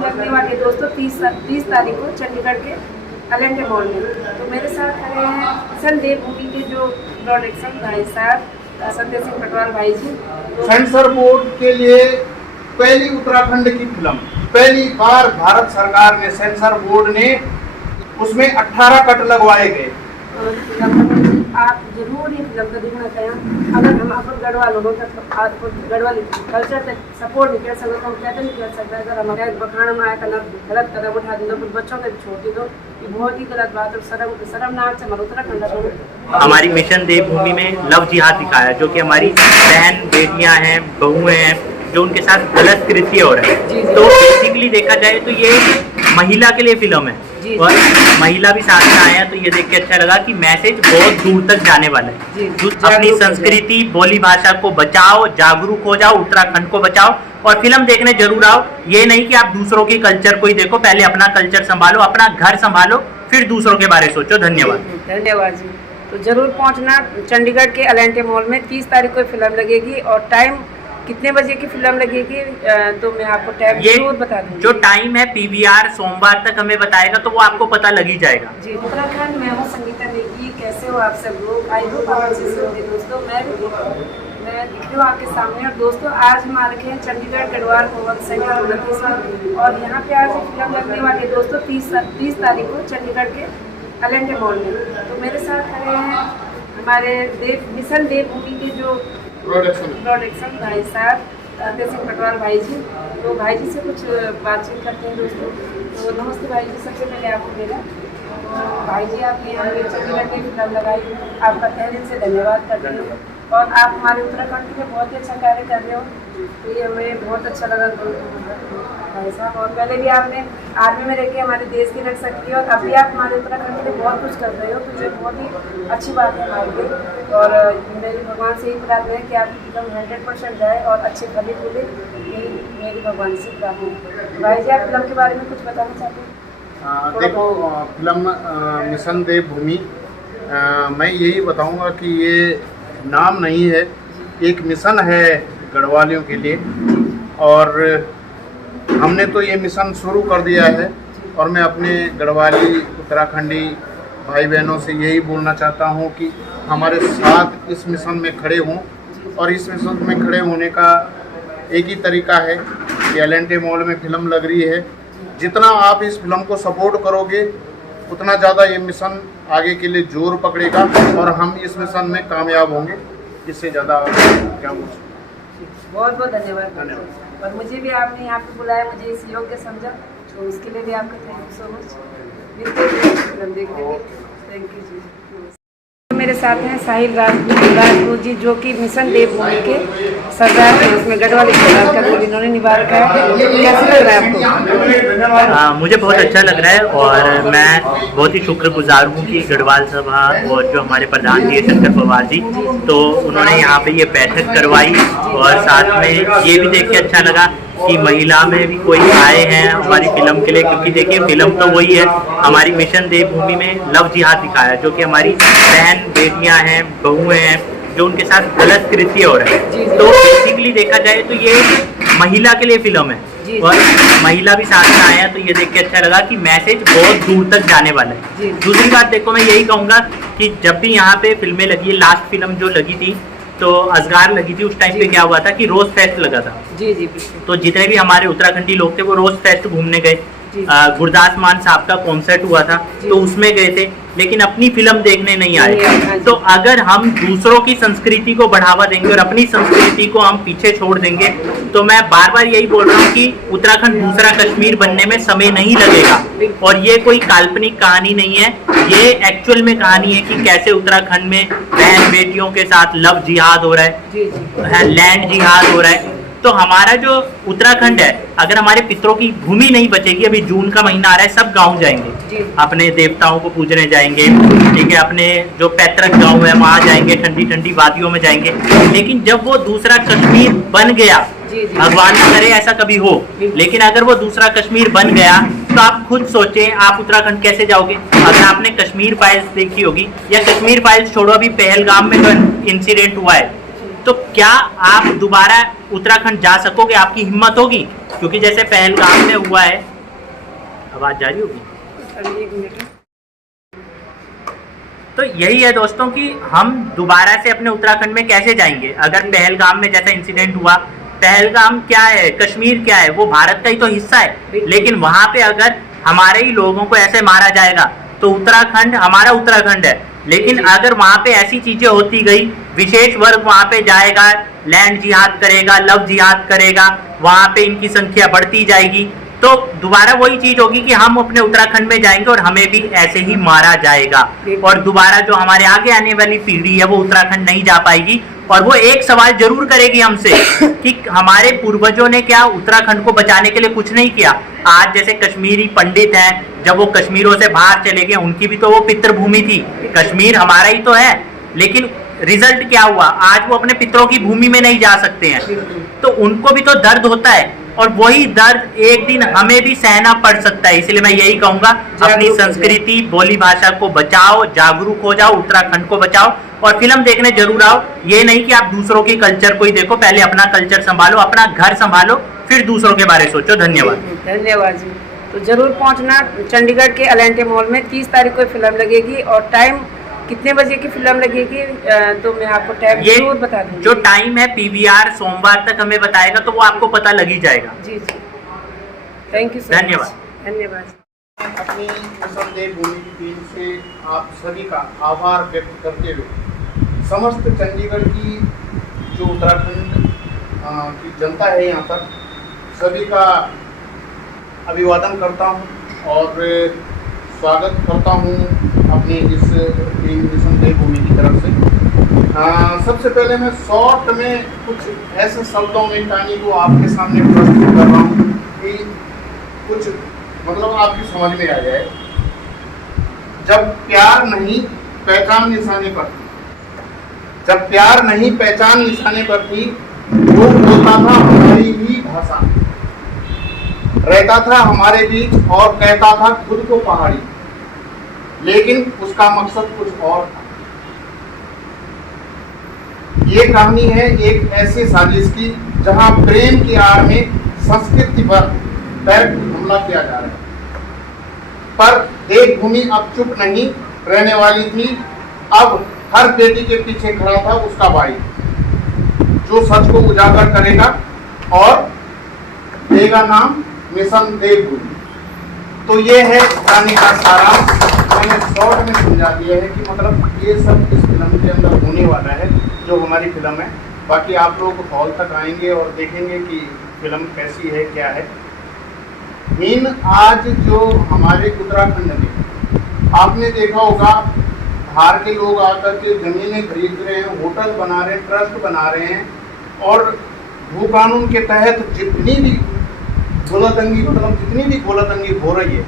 Film लगने वाली है दोस्तों 30 तारीख को चंडीगढ़ के एलेंटे मॉल में। तो मेरे साथ खड़े हैं संदेव मूवी के जो प्रोडक्शन भाई साहब संदेव सिंह पटवाल भाई जी। सेंसर बोर्ड के लिए पहली उत्तराखंड की फिल्म, पहली बार भारत सरकार ने सेंसर बोर्ड ने उसमें 18 कट लगवाए गए। आप जरूर ये फिल्म को देखना चाहिए। अगर हम अपन गढ़वाल हो तो गढ़वाल कल्चर से सपोर्ट नहीं कर सकते तो हम कैसे नहीं कर सकते। अगर हमारे बखान में आया गलत कदम उठा दी तो कुछ बच्चों को छोड़ दी तो ये बहुत ही गलत बात है। शर्मनाक से हमारा उत्तराखंड हमारी मिशन देवभूमि में लव जिहाद दिखाया, जो कि हमारी बहन बेटियां हैं, बहुएं हैं, जो उनके साथ गलत कृत्य हो रहे हैं। तो बेसिकली देखा जाए तो ये महिला के लिए फिल्म है और महिला भी साथ में आए हैं, तो ये देख के अच्छा लगा कि मैसेज बहुत दूर तक जाने वाला है। अपनी संस्कृति बोली भाषा को बचाओ, जागरूक हो जाओ, उत्तराखंड को बचाओ और फिल्म देखने जरूर आओ। ये नहीं कि आप दूसरों के कल्चर को ही देखो, पहले अपना कल्चर संभालो, अपना घर संभालो, फिर दूसरों के बारे में सोचो। धन्यवाद। धन्यवाद जी। तो जरूर पहुंचना चंडीगढ़ के एलेंटे मॉल में 30 तारीख को फिल्म लगेगी और टाइम कितने बजे की फिल्म लगेगी तो मैं आपको टाइम जरूर बता दूंगी। जो टाइम है PVR सोमवार तक हमें बताएगा तो वो आपको पता लग ही जाएगा। जी उत्तराखंड में हूँ संगीता नेगी। कैसे हो आप सब लोग? आई होप आप अच्छे से होंगे दोस्तों। मैं दिख रही हूँ आपके सामने। और दोस्तों आज हम आ रखे हैं चंडीगढ़ गढ़वाल भवन सेक्टर 29 और यहाँ पे आज फिल्म लगने वाली है दोस्तों 30 तारीख को चंडीगढ़ के एलेंटे मॉल में। तो मेरे साथ खड़े हैं हमारे मिशन देवभूमि के जो प्रोडक्शन भाई साहब संदेव सिंह पटवाल भाई जी। तो भाई जी से कुछ बातचीत करते हैं दोस्तों। तो नमस्ते भाई जी, सबसे पहले आपको मेरा भाई जी आपने हमें चंडीगढ़ में फिल्म लगाई, आपका तहे दिल से धन्यवाद करते हैं। और आप हमारे उत्तराखंड में बहुत ही अच्छा कार्य कर रहे हो, तो ये हमें बहुत अच्छा लगा भाई साहब। और पहले भी आपने आर्मी में रह के हमारे देश की रक्षा की और अभी आप हमारे उत्तराखंड के लिए बहुत कुछ कर रहे हो, तो ये बहुत ही अच्छी बात है हमारे लिए। और मेरी भगवान से यही प्रार्थना है कि आपकी फिल्म 100% जाए और अच्छे फलित मिले, यही मेरी भगवान से प्रार्थना है। भाई जी आप फिल्म के बारे में कुछ बताना चाहते हैं? देखो फिल्म मिशन देवभूमि, मैं यही बताऊंगा कि ये नाम नहीं है, एक मिशन है गढ़वालियों के लिए। और हमने तो ये मिशन शुरू कर दिया है और मैं अपने गढ़वाली उत्तराखंडी भाई बहनों से यही बोलना चाहता हूँ कि हमारे साथ इस मिशन में खड़े हों। और इस मिशन में खड़े होने का एक ही तरीका है कि एलेंटे मॉल में फिल्म लग रही है। जितना आप इस फिल्म को सपोर्ट करोगे उतना ज़्यादा ये मिशन आगे के लिए जोर पकड़ेगा और हम इस मिशन में कामयाब होंगे। इससे ज़्यादा क्या बोल सकते। बहुत बहुत धन्यवाद। और मुझे भी आपने यहाँ पे बुलाया, मुझे इस योग्य समझा, तो उसके लिए भी आपका थैंक यू सो मच। मिलते हैं देखने के, थैंक यू जी। मेरे साथ हैं साहिल राजपूत जी, जो कि मिशन देवभूमि के सरदार हैं, उसमें गढ़वाली सरदार का रोल इन्होंने निभा रखा है। कैसा लग रहा है आपको? मुझे बहुत अच्छा लग रहा है और मैं बहुत ही शुक्रगुजार हूँ कि गढ़वाल सभा और जो हमारे प्रधान जी शंकर पवार जी, तो उन्होंने यहाँ पे ये बैठक करवाई। और साथ में ये भी देख के अच्छा लगा कि महिला में भी कोई आए हैं हमारी फिल्म के लिए, क्योंकि देखिए फिल्म तो वही है, हमारी मिशन देवभूमि में लव जिहाद दिखाया, जो कि हमारी बहन बेटियां हैं, बहुएं हैं, जो उनके साथ गलत कृत्य हो रहे हैं। तो बेसिकली देखा जाए तो ये महिला के लिए फिल्म है और महिला भी साथ में आए हैं, तो ये देख के अच्छा लगा कि मैसेज बहुत दूर तक जाने वाला है। दूसरी बात देखो, मैं यही कहूँगा कि जब भी यहाँ पे फिल्में लगी, लास्ट फिल्म जो लगी थी तो असगार लगी थी, उस टाइम पे क्या हुआ था कि रोज फेस्ट लगा था। जी जी। तो जितने भी हमारे उत्तराखंडी लोग थे वो रोज फेस्ट घूमने गए। गुरदास मान साहब का कॉन्सर्ट हुआ था तो उसमें गए थे, लेकिन अपनी फिल्म देखने नहीं आए। तो अगर हम दूसरों की संस्कृति को बढ़ावा देंगे और अपनी संस्कृति को हम पीछे छोड़ देंगे, तो मैं बार बार यही बोल रहा हूँ कि उत्तराखंड दूसरा कश्मीर बनने में समय नहीं लगेगा। और ये कोई काल्पनिक कहानी नहीं है, ये एक्चुअल में कहानी है कि कैसे उत्तराखंड में बहन बेटियों के साथ लव जिहाद हो रहा है, लैंड जिहाद हो रहा है। तो हमारा जो उत्तराखंड है, अगर हमारे पितरों की भूमि नहीं बचेगी, अभी जून का महीना आ रहा है, सब गांव जाएंगे, अपने देवताओं को पूजने जाएंगे, ठीक है, अपने जो पैतृक गांव है वहां जाएंगे, ठंडी ठंडी वादियों में जाएंगे। लेकिन जब वो दूसरा कश्मीर बन गया, भगवान न करे ऐसा कभी हो, लेकिन अगर वो दूसरा कश्मीर बन गया तो आप खुद सोचें आप उत्तराखंड कैसे जाओगे। अगर आपने कश्मीर फाइल्स देखी होगी, या कश्मीर फाइल्स छोड़ो, अभी पहलगाम में जो इंसिडेंट हुआ है, तो क्या आप दोबारा उत्तराखंड जा सकोगे, आपकी हिम्मत होगी? क्योंकि जैसे पहलगाम में हुआ है, आवाज जा रही होगी, एक मिनट। तो यही है दोस्तों कि हम दोबारा से अपने उत्तराखंड में कैसे जाएंगे अगर पहलगाम में जैसा इंसिडेंट हुआ। पहलगाम क्या है, कश्मीर क्या है, वो भारत का ही तो हिस्सा है, लेकिन वहां पे अगर हमारे ही लोगों को ऐसे मारा जाएगा तो उत्तराखंड हमारा उत्तराखंड है। लेकिन अगर वहां पे ऐसी चीजें होती गई, विशेष वर्ग वहां पे जाएगा, लैंड जिहाद करेगा, लव जिहाद करेगा, वहां पे इनकी संख्या बढ़ती जाएगी, तो दोबारा वही चीज होगी कि हम अपने उत्तराखंड में जाएंगे और हमें भी ऐसे ही मारा जाएगा, और दोबारा जो हमारे आगे आने वाली पीढ़ी है वो उत्तराखंड नहीं जा पाएगी। और वो एक सवाल जरूर करेगी हमसे कि हमारे पूर्वजों ने क्या उत्तराखंड को बचाने के लिए कुछ नहीं किया। आज जैसे कश्मीरी पंडित हैं, जब वो कश्मीरों से बाहर चले गए, उनकी भी तो वो पितृभूमि थी, कश्मीर हमारा ही तो है, लेकिन रिजल्ट क्या हुआ, आज वो अपने पितरों की भूमि में नहीं जा सकते हैं, तो उनको भी तो दर्द होता है, और वही दर्द एक दिन हमें भी सहना पड़ सकता है। इसलिए मैं यही कहूंगा, अपनी संस्कृति बोली भाषा को बचाओ, जागरूक हो जाओ, उत्तराखंड को बचाओ, और फिल्म देखने जरूर आओ। ये नहीं कि आप दूसरों के कल्चर को ही देखो, पहले अपना कल्चर संभालो, अपना घर संभालो, फिर दूसरों के बारे में सोचो। धन्यवाद। धन्यवाद जी। तो जरूर पहुंचना चंडीगढ़ के एल&टी मॉल में 30 तारीख को फिल्म लगेगी, और टाइम कितने बजे की फिल्म लगेगी तो मैं आपको टाइम जरूर बता दूंगी। जो टाइम है पीवीआर सोमवार तक हमें बताएगा, तो वो आपको पता लग ही जाएगा। जी जी, थैंक यू। धन्यवाद। धन्यवाद। अपनी मिशन देवभूमि की टीम से आप सभी का आभार व्यक्त करते हुए समस्त चंडीगढ़ की जो उत्तराखंड की जनता है यहाँ पर, सभी का अभिवादन करता हूँ और स्वागत करता हूँ अपनी इस टीम मिशन देवभूमि की तरफ से। सबसे पहले मैं शॉर्ट में कुछ ऐसे शब्दों में कहानी को आपके सामने प्रस्तुत कर रहा हूँ कि कुछ मतलब आपकी समझ में आ जाए। जब प्यार नहीं पहचान निशाने पर थी, जब प्यार नहीं पहचान निशाने पर थी, वो बोलता था हमारी ही भाषा, रहता था हमारे बीच और कहता था खुद को पहाड़ी, लेकिन उसका मकसद कुछ और था। ये कहानी है एक ऐसी साजिश की जहां प्रेम की आड़ में संस्कृति पर डायरेक्ट हमला किया जा रहा है। पर देवभूमि अब चुप नहीं रहने वाली थी। अब हर बेटी के पीछे खड़ा था उसका भाई, जो सच को उजागर करेगा और देगा नाम मिशन देवभूमि। तो ये है कहानी का सारांश। मैंने शॉर्ट में समझा दिया है कि मतलब ये सब इस फिल्म के अंदर होने वाला है, जो हमारी फिल्म है। बाकी आप लोग हॉल तक आएंगे और देखेंगे कि फिल्म कैसी है, क्या है। मीन आज जो हमारे उत्तराखंड में आपने देखा होगा, बाहर के लोग आकर के जमीनें खरीद रहे हैं, होटल बना रहे हैं, ट्रस्ट बना रहे हैं, और भू कानून के तहत जितनी भी गोलादंगी मतलब जितनी भी गोलादंगी हो रही है,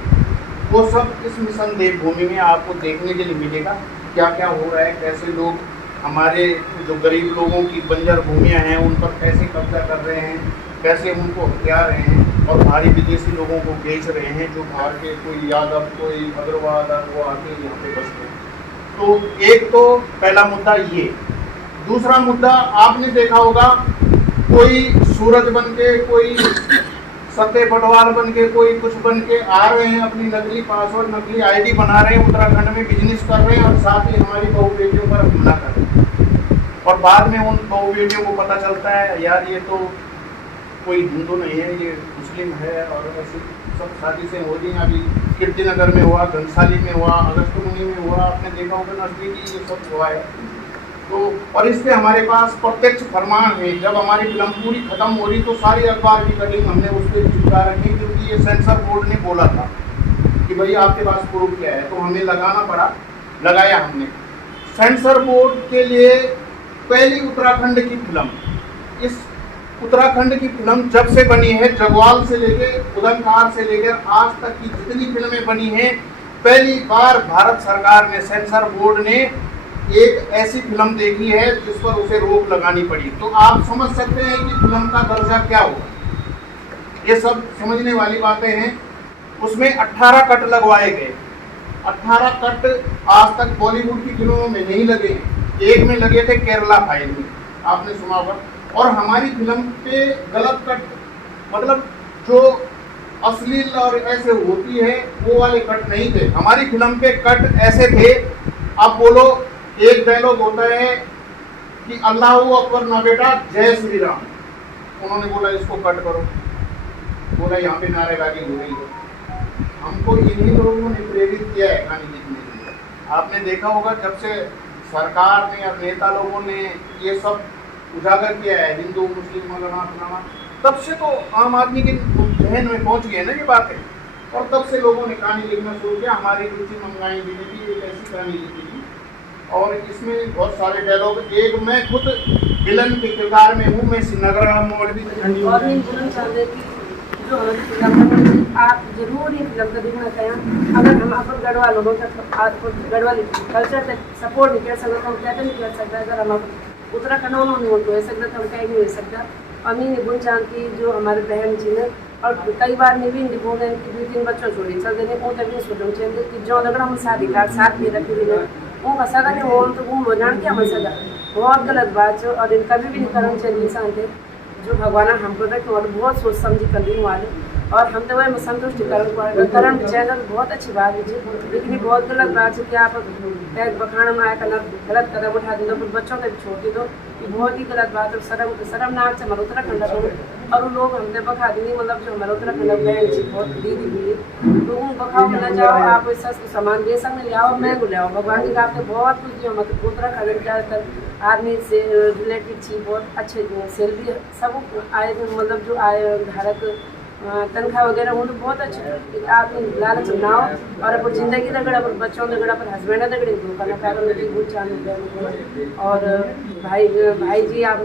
वो सब इस मिशन देवभूमि में आपको देखने के लिए मिलेगा। क्या क्या हो रहा है, कैसे लोग हमारे जो गरीब लोगों की बंजर भूमियाँ हैं उन पर कैसे कब्जा कर रहे हैं, कैसे उनको हत्या रहे हैं और भारी विदेशी लोगों को बेच रहे हैं, जो बाहर के कोई यादव कोई अग्रवाल वो आके यहाँ पे बसते हैं। तो एक तो पहला मुद्दा ये। दूसरा मुद्दा आपने देखा होगा, कोई सूरज बन के, कोई सत्य पटवार बन के, कोई कुछ बन के आ रहे हैं, अपनी नकली पासवर्ड नकली आईडी बना रहे हैं, उत्तराखंड में बिजनेस कर रहे हैं और साथ ही हमारी बहू बेटियों पर हमला कर रहे हैं। और बाद में उन बहू बेटियों को पता चलता है यार ये तो कोई हिंदू नहीं है, ये मुस्लिम है, और ऐसी सब साजिशें हो रही हैं। अभी कीर्तिनगर में हुआ, घनसाली में हुआ, अगस्तमुनि में हुआ, आपने देखा होगा नजदीकी ये सब हुआ है। तो और इसके हमारे पास प्रत्यक्ष फरमान है। जब हमारी फिल्म पूरी खत्म हो रही तो सारी अखबार की कटिंग हमने उस पर चिपका रखी, क्योंकि ये सेंसर बोर्ड ने बोला था कि भाई आपके पास प्रूफ क्या है, तो हमें लगाना पड़ा, लगाया हमने। सेंसर बोर्ड के लिए पहली उत्तराखंड की फिल्म, इस उत्तराखंड की फिल्म जब से बनी है, जगवाल से लेकर उदंकार से लेकर आज तक की जितनी फिल्में बनी हैं, पहली बार भारत सरकार ने, सेंसर बोर्ड ने एक ऐसी फिल्म देखी है जिस पर उसे रोक लगानी पड़ी। तो आप समझ सकते हैं कि फिल्म का दर्जा क्या होगा। ये सब समझने वाली बातें हैं। उसमें 18 कट लगवाए गए। 18 कट आज तक बॉलीवुड की फिल्मों में नहीं लगे हैं। एक में लगे थे केरला फाइल में, आपने सुना होगा, और हमारी फिल्म पे गलत कट, मतलब जो अश्लील और ऐसे होती है वो वाले कट नहीं थे। हमारी फिल्म पे कट ऐसे थे, अब बोलो एक डायलॉग होता है कि अल्लाह अकबर ना बेटा जय श्री राम, उन्होंने बोला इसको कट करो, बोला यहाँ पे नारेबाजी हो रही है। हमको इन्हीं लोगों ने प्रेरित किया है कहानी लिखने के लिए। आपने देखा होगा जब से सरकार ने और नेता लोगों ने ये सब उजागर किया है, हिंदू मुस्लिम मौलाना फलाना, तब से तो आम आदमी के जहन में पहुंच गए ना ये बातें, और तब से लोगों ने कहानी लिखना शुरू किया। हमारी रुचि मंगाई भी थी एक ऐसी कहानी लिखी थी, और इसमें बहुत सारे डायलॉग, एक मैं खुद विलन के किरदार में हूँ, मैं श्रीनगर मोड़ भी और मैं बोलना चाहते कि जो हमारी फिल्म आप जरूर ये फिल्म का देखना चाहिए। अगर हम आप गढ़वाल लोगों का गढ़वाल कल्चर तक सपोर्ट नहीं कर सकते तो हम क्या नहीं कर सकते। अगर हम उत्तराखंड में नहीं हो तो ऐसा तो हम कहीं नहीं हो सकता। अमी निपुण चांद की जो हमारे बहन जी ने, और कई बार मैं भी इंडिपेंडेंट की 2-3 बच्चों छोड़ी चल देने वो तभी सोचना चाहिए कि जो अगर हम शादी का साथ में रखी हुई है वो का सगा नहीं हो तो वो जान के हमें सगा बहुत गलत बात है। और इनका भी नहीं करना चाहिए इंसान थे जो भगवान हमको रखे और बहुत सोच समझी कर दी वाले, और हम तो वही संतुष्टि करण चैनल बहुत अच्छी बात है, लेकिन बहुत गलत बात है कि आप बखाना में आया गलत कदम उठा दी तो बच्चों को भी छोड़ दी दो, ये बहुत ही गलत बात है। शर्मनाक से हमारे उत्तराखंड और वो लोग हमने बखा दी, मतलब जो हमारे उत्तराखंड बहन जी बहुत दीदी भी तो उन बखाओ में न जाओ, आप ऐसा सामान दे सकते ले आओ, मैं ले आओ, भगवान जी का आपने बहुत कुछ दिया। मतलब उत्तराखंड ज़्यादातर आर्मी से रिलेटेड थी, बहुत अच्छे सैलरी सब आए थे, मतलब जो आए धारक तनख्वाह वगैरह वो तो बहुत अच्छे। आप लालच ना हो और अपन जिंदगी दगड़ा पर बच्चों दगड़ा पर हस्बैंड दगड़े धोखा ना पैरों में बहुत चांद। और भाई जी आप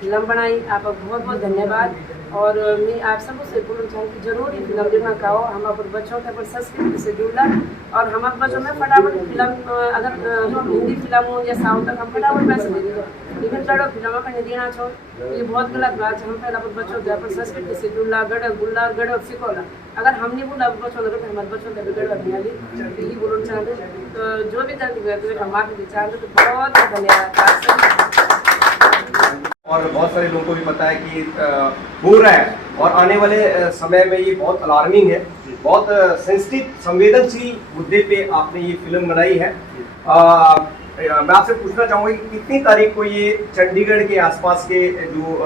फिल्म बनाई, आपका बहुत बहुत धन्यवाद। और मैं आप सबको से बोलना चाहूँ कि जरूर ये फिल्म देखना खाओ, हम अपन बच्चों के अपन संस्कृति से जुड़ना, और हमारे बच्चों में फटाफट फिल्म अगर हिंदी फिल्म हो या साउथ तक हम फटाफट पैसे दे देंगे, लेकिन गढ़ फिल्म का नहीं देना छो ये बहुत गलत बात है। हम पहले अपन बच्चों के अपन संस्कृति से जुड़ना, गढ़ बुल्ला गढ़ सिखोला, अगर हम नहीं बोला बच्चों ने तो हमारे बच्चों का गढ़ बना ली, यही बोलना चाहते। तो जो भी गलती हुआ तो हम माफी चाहते, तो बहुत बहुत धन्यवाद। और बहुत सारे लोगों को भी पता है कि हो रहा है, और आने वाले समय में ये बहुत अलार्मिंग है, बहुत सेंसिटिव संवेदनशील मुद्दे पे आपने ये फिल्म बनाई है। मैं आपसे पूछना चाहूँगा कि कितनी तारीख को ये चंडीगढ़ के आसपास के जो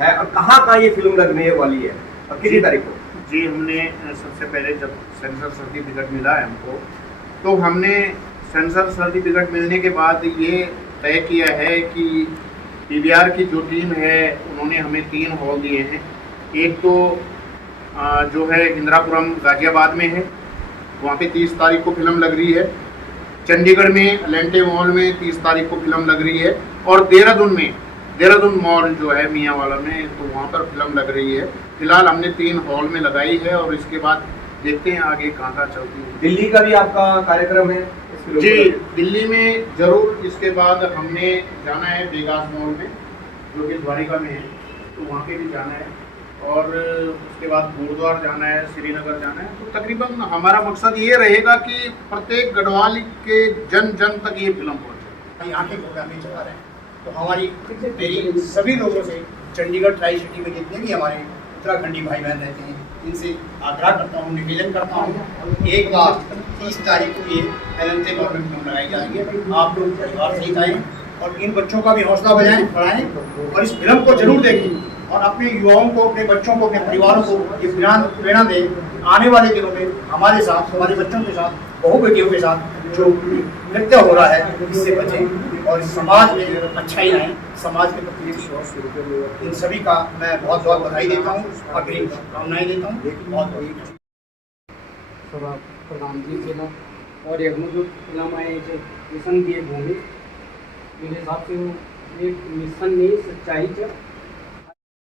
है और कहाँ ये फिल्म लगने वाली है और कितनी तारीख को? जी, हमने सबसे पहले जब सेंसर सर्टिफिकेट मिला है हमको, तो हमने सेंसर सर्टिफिकेट मिलने के बाद ये तय किया है कि पीवीआर की जो टीम है उन्होंने हमें 3 हॉल दिए हैं। एक तो जो है इंदिरापुरम गाजियाबाद में है, वहाँ पे 30 तारीख को फिल्म लग रही है। चंडीगढ़ में लेंटे मॉल में 30 तारीख को फिल्म लग रही है, और देहरादून मॉल जो है मियांवाला में, तो वहाँ पर फिल्म लग रही है। फिलहाल हमने 3 हॉल में लगाई है, और इसके बाद देखते हैं आगे कहाँ चलती है। दिल्ली का भी आपका कार्यक्रम है? जी, दिल्ली में जरूर। इसके बाद हमने जाना है बेगास मॉल में जो कि द्वारिका में है, तो वहाँ पे भी जाना है, और उसके बाद गुरुद्वारा जाना है, श्रीनगर जाना है। तो तकरीबन हमारा मकसद ये रहेगा कि प्रत्येक गढ़वाल के जन जन तक ये फिल्म पहुँचे। यहाँ के प्रोग्राम नहीं चला रहे हैं, तो हमारी मेरी सभी लोगों से चंडीगढ़ ट्राई सिटी में जितने भी हमारे उत्तराखंडी भाई बहन रहते हैं, इनसे आग्रह करता हूँ, निवेदन करता हूँ, एक बार 30 तारीख को ये एलएनसी मॉल में फिल्म लगाई जा रही है। आप लोग परिवार सहित आएँ और इन बच्चों का भी हौसला बढ़ाएं और इस फिल्म को जरूर देखें, और अपने युवाओं को, अपने बच्चों को, अपने परिवारों को ये प्रेरणा दें। आने वाले दिनों में हमारे साथ, हमारे बच्चों के साथ, बहु बेटियों के साथ जो नृत्य हो रहा है इससे बचें और समाज में अच्छाई लाएं, समाज के प्रति इन सभी का मैं बहुत बहुत बधाई देता हूँ, अग्रिम कामनाएं देता हूँ। बहुत बहुत सभा प्रधान जी से ना, और एक जो फिल्म है जो मिशन की भूमि, मेरे हिसाब से वो एक मिशन नहीं सच्चाई है।